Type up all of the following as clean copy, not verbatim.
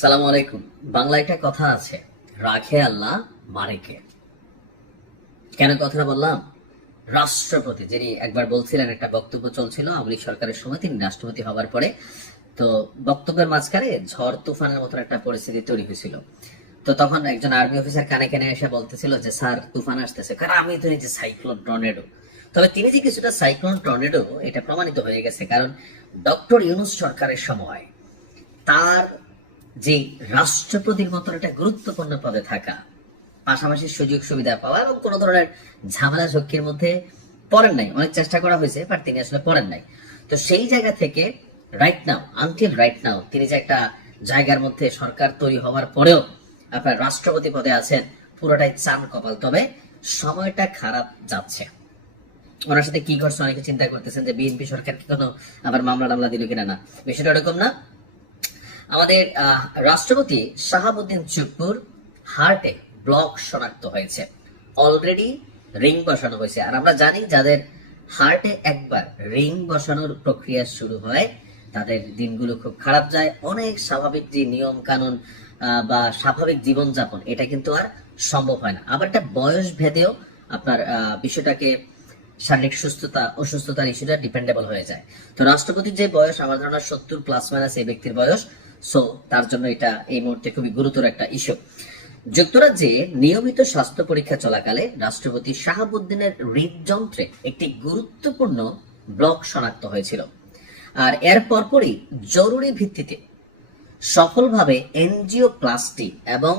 সালাম আলাইকুম। বাংলায় একটা কথা আছে, রাখে আল্লাহ মারে কে। কেন কথাটা বললাম? রাষ্ট্রপতি যিনি একবার বলছিলেন, একটা বক্তব্য চলছিল আওয়ামী লীগ সরকারের সময়, তিনি রাষ্ট্রপতি হবার পরে তো বক্তব্যের মাঝখানে ঝড় তুফানের মতো একটা পরিস্থিতি তৈরি হয়েছিল। তো তখন একজন আর্মি অফিসার কানে কানে এসে বলতেছিল যে স্যার তুফান আসতেছে, কারণ আমি তো এই যে সাইক্লোন টর্নেডো। তবে তিনি যে কিছুটা সাইক্লোন টর্নেডো এটা প্রমাণিত হয়ে গেছে, কারণ ডক্টর ইউনূস সরকারের সময় তার যে রাষ্ট্রপতির মতন একটা গুরুত্বপূর্ণ পদে থাকা, পাশাপাশি সুযোগ সুবিধা পাওয়া এবং কোন ধরনের ঝামেলা ঝক্কির মধ্যে পড়েন নাই। অনেক চেষ্টা করা হয়েছে, বাট তিনি আসলে পড়েন নাই। তো সেই জায়গা থেকে আনটিল রাইট নাও তিনি যে একটা জায়গার মধ্যে সরকার তৈরি হওয়ার পরেও আপনার রাষ্ট্রপতি পদে আছেন, পুরোটাই চান কপাল। তবে সময়টা খারাপ যাচ্ছে। ওনার সাথে কি করছে অনেকে চিন্তা করতেছেন যে বিএনপি সরকার কি কোনো আবার মামলা টামলা দিল কিনা। না, বিষয়টা এরকম না। আমাদের রাষ্ট্রপতি শাহাবুদ্দিন চুপ্পুর হার্টে ব্লক শনাক্ত হয়েছে, অলরেডি রিং বসানো হয়েছে। আর আমরা জানি যাদের হার্টে একবার রিং বসানোর প্রক্রিয়া শুরু হয় তাদের দিনগুলো খুব খারাপ যায়। অনেক স্বাভাবিক যে নিয়ম কানুন বা স্বাভাবিক জীবনযাপন এটা কিন্তু আর সম্ভব হয় না। আবার একটা বয়স ভেদেও আপনার বিষয়টাকে শারীরিক সুস্থতা অসুস্থতার ইস্যুটা ডিপেন্ডেবল হয়ে যায়। তো রাষ্ট্রপতির যে বয়স আমার ধারণা 70 প্লাস মাইনাস এই ব্যক্তির বয়স, সো তার জন্য এটা এই মুহূর্তে খুবই গুরুতর একটা ইস্যু। যুক্তরাজ্যে নিয়মিত স্বাস্থ্য পরীক্ষা চলাকালে রাষ্ট্রপতি শাহাবুদ্দিনের হৃদযন্ত্রে একটি গুরুত্বপূর্ণ ব্লক শনাক্ত হয়েছিল। আর এর পরপরই জরুরি ভিত্তিতে সফলভাবে এনজিওপ্লাস্টি এবং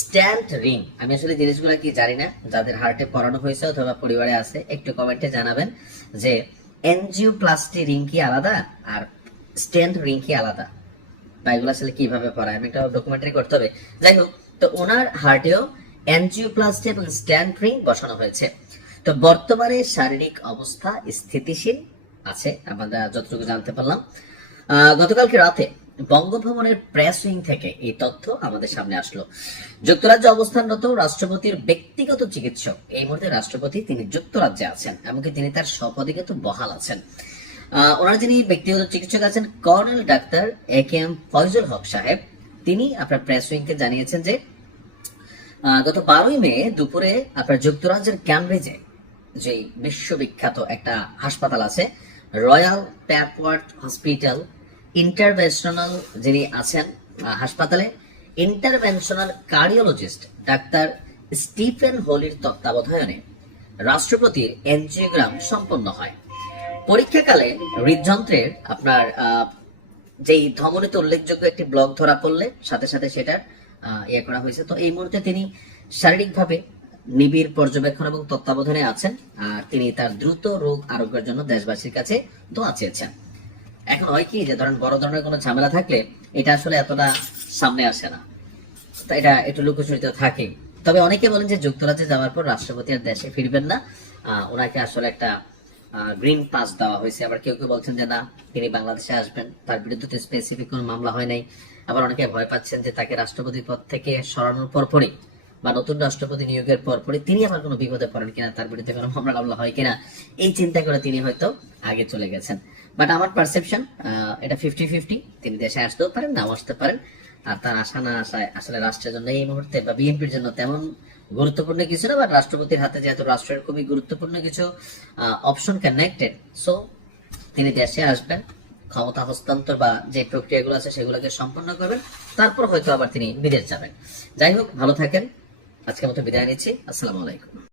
স্ট্যান্ড রিং, আমি আসলে জিনিসগুলো কি জানি না, যাদের হার্টে পড়ানো হয়েছে অথবা পরিবারে আছে একটু কমেন্টে জানাবেন যে এনজিওপ্লাস্টি রিং কি আলাদা আর স্ট্যান্ড রিং কি আলাদা, বা এগুলো আসলে কিভাবে পড়ায়, আমি একটা ডকুমেন্টারি করতে হবে। যাই হোক, তো ওনার হার্টেও এনজিওপ্লাস্টি এবং স্ট্যান্ড রিং বসানো হয়েছে। তো বর্তমানে শারীরিক অবস্থা স্থিতিশীল আছে, আমরা যতটুকু জানতে পারলাম। গতকালকে রাতে বঙ্গভবনের প্রেস উইং থেকে এই তথ্য আমাদের সামনে আসলো। যুক্তরাজ্যে অবস্থানরত রাষ্ট্রপতির ব্যক্তিগত চিকিৎসক, এই মুহূর্তে রাষ্ট্রপতি তিনি যুক্তরাজ্যে আছেন, এমনকি তিনি তার স্বপদে কিন্তু বহাল আছেন। ওনার যিনি ব্যক্তিগত চিকিৎসক আছেন কর্নেল ডাক্তার একেএম ফয়জুল হক সাহেব, তিনি আপনার প্রেস উইংকে জানিয়েছেন যে গত 12ই মে দুপুরে আপনার যুক্তরাজ্যের ক্যামব্রিজে যে বিশ্ববিখ্যাত একটা হাসপাতাল আছে, রয়্যাল প্যাপওয়ার্থ হসপিটাল, ইন্টারভেনশনাল যিনি আছেন হাসপাতালে, ইন্টারভেনশনাল কার্ডিওলজিস্ট ডাক্তার স্টিফেন হোলির তত্ত্বাবধানে রাষ্ট্রপতির এনজিওগ্রাম সম্পন্ন হয়। পরীক্ষাকালে হৃদযন্ত্রের আপনার যেই ধমনীতে উল্লেখযোগ্য একটি ব্লক ধরা পড়লে সাথে সাথে সেটার ইয়ে করা হয়েছে। তো এই মুহূর্তে তিনি শারীরিকভাবে নিবিড় পর্যবেক্ষণ এবং তত্ত্বাবধানে আছেন, আর তিনি তার দ্রুত রোগ আরোগ্যের জন্য দেশবাসীর কাছে দোয়া চেয়েছেন। এখন হয় কি যে ধরেন বড় ধরনের কোনো ঝামেলা থাকলে এটা আসলে এতটা সামনে আসে না, তো এটা একটু লুকোচুরিতে থাকে। তবে অনেকে বলেন যে যুক্তরাজ্যে যাওয়ার পর রাষ্ট্রপতি আর দেশে ফিরবেন না, ওনাকে আসলে একটা গ্রিন পাস দেওয়া হয়েছে। আবার কেউ কেউ বলছেন যে না, তিনি বাংলাদেশে আসবেন, তার বিরুদ্ধে তো স্পেসিফিক কোনো মামলা হয় নাই। আবার অনেকে ভয় পাচ্ছেন যে তাকে রাষ্ট্রপতি পদ থেকে সরানোর পরপরই বা নতুন রাষ্ট্রপতি নিয়োগের পরপরই তিনি আবার কোনো বিপদে পড়েন কিনা, তার বিরুদ্ধে কোনো মামলা টামলা হয় কিনা, এই চিন্তা করে তিনি হয়তো আগে চলে গেছেন। বাট আমার পারসেপশন এটা 50-50, তিনি দেশে আসতেও পারেন, নাও আসতে পারেন। আর তার আসা না আসায় আসলে রাষ্ট্রের জন্য এই মুহূর্তে বা বিএনপির জন্য তেমন গুরুত্বপূর্ণ কিছু না, বাট রাষ্ট্রপতির হাতে যেহেতু রাষ্ট্রের খুবই গুরুত্বপূর্ণ কিছু অপশন কানেক্টেড, সো তিনি দেশে আসবেন, ক্ষমতা হস্তান্তর বা যে প্রক্রিয়াগুলো আছে সেগুলোকে সম্পন্ন করবেন, তারপর হয়তো আবার তিনি বিদেশ যাবেন। যাই হোক, ভালো থাকেন। আজকের মতো বিদায় নিচ্ছি। আসসালামু আলাইকুম।